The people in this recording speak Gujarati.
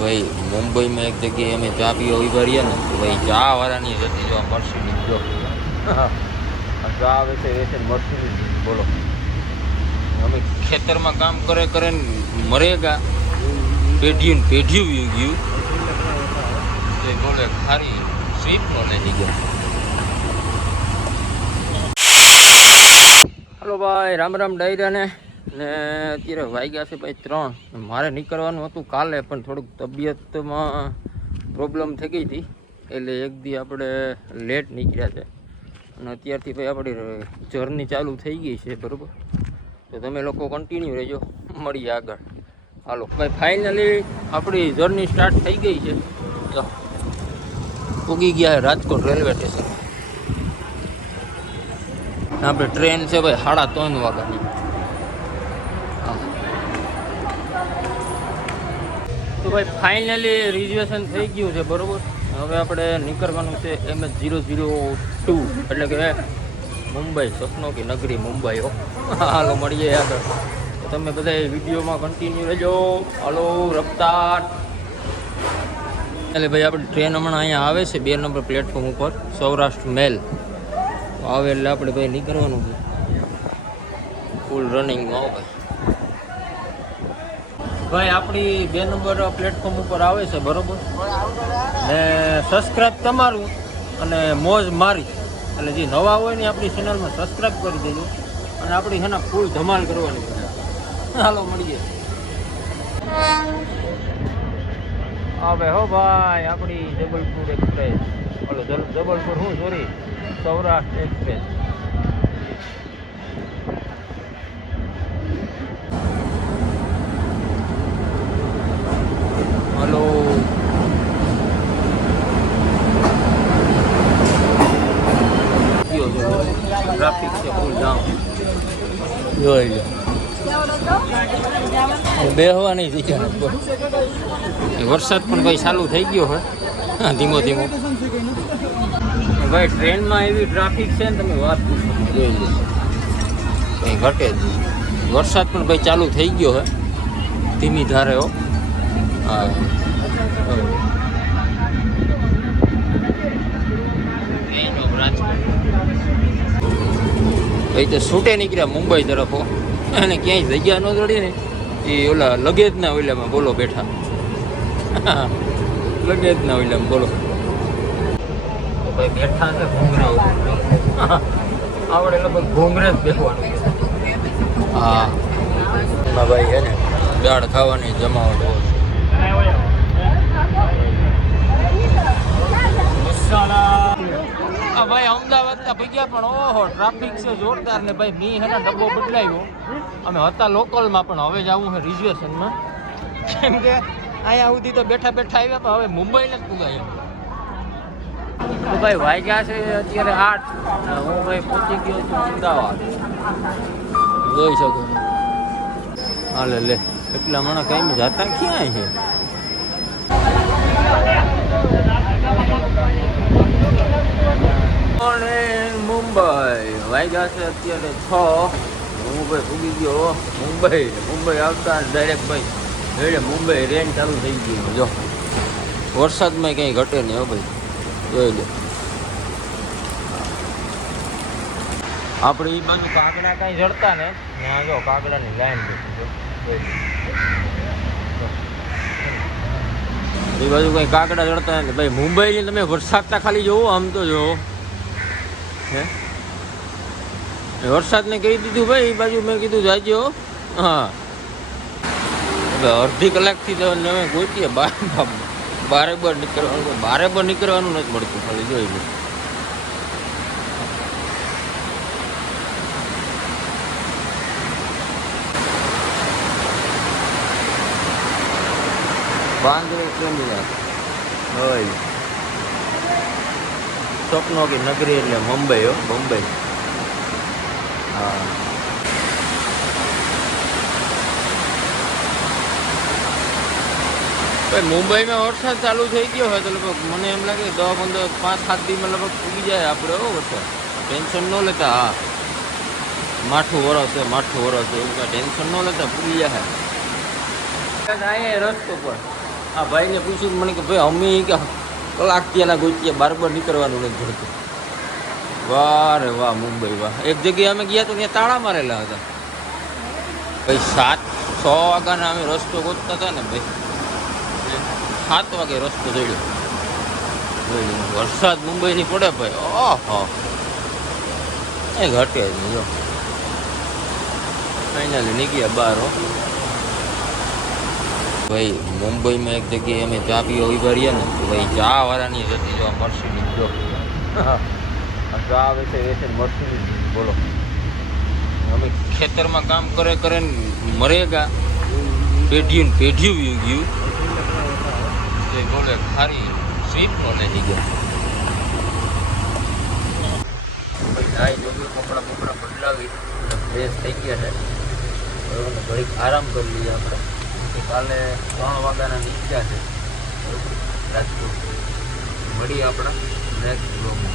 ભાઈ મુંબઈમાં એક જગ્યાએ અમે ચા પીવા ઉભા રહ્યા ને તો ભાઈ ચા વાળાની હતી જો મર્સિડીઝ જો ચા વેચે વેચે મર્સિડીઝ બોલો અમે ખેતરમાં કામ કરે કરે મરેગા પેઢીયું ગયું બોલે ખારી સ્વીપનો લઈ ગયો. હલો ભાઈ, રામ રામ ડાયરાને ને અત્યારે વાગ્યા છે ભાઈ 3. મારે નીકળવાનું હતું કાલે, પણ થોડુંક તબિયતમાં પ્રોબ્લેમ થઈ ગઈ હતી એટલે એક દી આપણે લેટ નીકળ્યા છે અને અત્યારથી ભાઈ આપણી જર્ની ચાલુ થઈ ગઈ છે, બરાબર? તો તમે લોકો કન્ટિન્યુ રહેજો, મળીએ આગળ. હાલો ભાઈ, ફાઇનલી આપણી જર્ની સ્ટાર્ટ થઈ ગઈ છે. તો ઉગી ગયા રાજકોટ રેલવે સ્ટેશન. આપણે ટ્રેન છે ભાઈ 3:30 વાગ્યાની. તો ભાઈ ફાઇનલી રિઝર્વેશન થઈ ગયું છે, બરાબર? હવે આપણે નીકળવાનું છે MH002 એટલે કે મુંબઈ, સપનો કે નગરી મુંબઈ. હાલો મળીએ આગળ. તમે બધા વિડીયોમાં કન્ટિન્યુ રહેજો. હાલો રફતાર. એટલે ભાઈ આપણી ટ્રેન હમણાં અહીંયા આવે છે 2 નંબર પ્લેટફોર્મ ઉપર, સૌરાષ્ટ્ર મેલ આવે એટલે આપણે ભાઈ નીકળવાનું છે ફૂલ રનિંગમાં. આવો ભાઈ આપણી 2 નંબર પ્લેટફોર્મ ઉપર આવે છે, બરાબર? ને સબસ્ક્રાઈબ તમારું અને મોજ મારી, એટલે જે નવા હોય ને આપણી ચેનલમાં સબસ્ક્રાઈબ કરી દેજો અને આપણી એના ફૂલ ધમાલ કરવાની છે. હાલો મળીએ. હવે હો ભાઈ આપણી જબલપુર એક્સપ્રેસ, બોલો જબલપુર હું sorry Saurashtra express. Hello traffic છે, ફૂલ જામ જોઈ લો. બેહવાની જગ્યા, વરસાદ પણ ભાઈ ચાલુ થઈ ગયો હોય ધીમો ધીમો. ભાઈ ટ્રેનમાં એવી ટ્રાફિક છે ને તમે વાત પૂછો, જોઈ લો કંઈ ઘટે જ. વરસાદ પણ ભાઈ ચાલુ થઈ ગયો હોય ધીમી ધારે. હો હા ભાઈ તો છૂટે નીકળ્યા મુંબઈ તરફ અને ક્યાંય જગ્યા ન જડી ને એ ઓલા લગેજના ઓલામાં બોલો બેઠા. લગેજના ઓલામાં બોલો ભાઈ બેઠા છે ઘૂંઘરા ઉપર. આવડે લગભગ ઘૂંઘરે જ બેસવાનું. હા ભાઈ છે ને દાળ ખાવાની જમાવટ હોય. ભાઈ અમદાવાદ ના ભગ્યા પણ ઓહો ટ્રાફિક છે જોરદાર ને ભાઈ મી હેના ડબ્બો બદલાયો. અમે હતા લોકલમાં પણ હવે જવું છે રિઝર્વેશનમાં, કેમ કે અહીંયા સુધી તો બેઠા બેઠા આવ્યા પણ હવે મુંબઈ ને જ પુગાય. તો ભાઈ વાગ્યા છે અત્યારે 8. હું ભાઈ પહોંચી ગયો છું અમદાવાદ, જોઈ શકો. હાલે લે એટલા મને કઈ જાતા ક્યાં છે. મુંબઈ વાગ્યા છે અત્યારે 6. હું ભાઈ ભૂગી ગયો મુંબઈ આવતા ડાયરેક્ટ ભાઈ મુંબઈ રેન ચાલુ થઈ ગયું. જો વરસાદમાં કંઈ ઘટે નહીં. હો ભાઈ જોઈ લો. આપણે એ બાજુ કાગડા કાંઈ જડતા ને ના, જો કાગડાની લાઈન એ બાજુ કંઈ કાગડા જડતા ને ભાઈ. મુંબઈની તમે વરસાદતા ખાલી જોવો, આમ તો જોવો હે. વરસાદને કહી દીધું ભાઈ એ બાજુ, મેં કીધું જાજો. હા અડધી કલાકથી તો અમે ગોતીએ બારે બર નીકળવાનું નથી મળતું, ખાલી જોઈ લો. બાંદ્રા ટર્મિનલ હોય, સપનો કે નગરી એટલે મુંબઈ. હો મુંબઈ. હા ભાઈ મુંબઈમાં વરસાદ ચાલુ થઈ ગયો હોય તો લગભગ મને એમ લાગે 10, 15, 5, 7 દીમાં લગભગ પૂગી જાય આપણે. હો વરસાદ ટેન્શન ન લેતા. હા માઠું વરસ છે એવું કાંઈ ટેન્શન ન લેતા પૂગી જાય. અહીંયા રસ્તો પર આ ભાઈને પૂછ્યું મને કે ભાઈ અમે કે કલાક ત્યાંના ગોતીએ બારબર નીકળવાનું નથી પડતું. વાહ રે વાહ મુંબઈ વાહ. એક જગ્યાએ અમે ગયા તો ત્યાં તાળા મારેલા હતા ભાઈ. 6 વાગ્યાના અમે રસ્તો ગોતતા હતા ને ભાઈ, 7 વાગે રસ્તો જોડ્યો. વરસાદ મુંબઈની પડે ભાઈ, ઓહો એ ઘટે જ નહીં. જો ફાઇનલી નીકળ્યા બહાર હો ભાઈ. મુંબઈમાં એક જગ્યાએ અમે ચા પીવા ઉભા રહ્યા ને તો ભાઈ ચા વાળાની જ હતી. જો મર્સિડીઝ જો ચા વેચે વેચે મર્સિડીઝ. બોલો અમે ખેતરમાં કામ કરે કરે ને મરેગા પેઢીયું ગયું બોલે ખારી સ્વીપનો નથી ગયો. નાઈ ધોઈ કપડાં બદલાવી ફ્રેશ થઈ ગયા છે. બરાબર, ઘડીક આરામ કરી લઈએ આપણે. કાલે 3 વાગ્યાના નીકળ્યા છે રાજકોટ. મળીએ આપણા નેક્સ્ટ બ્લોગમાં.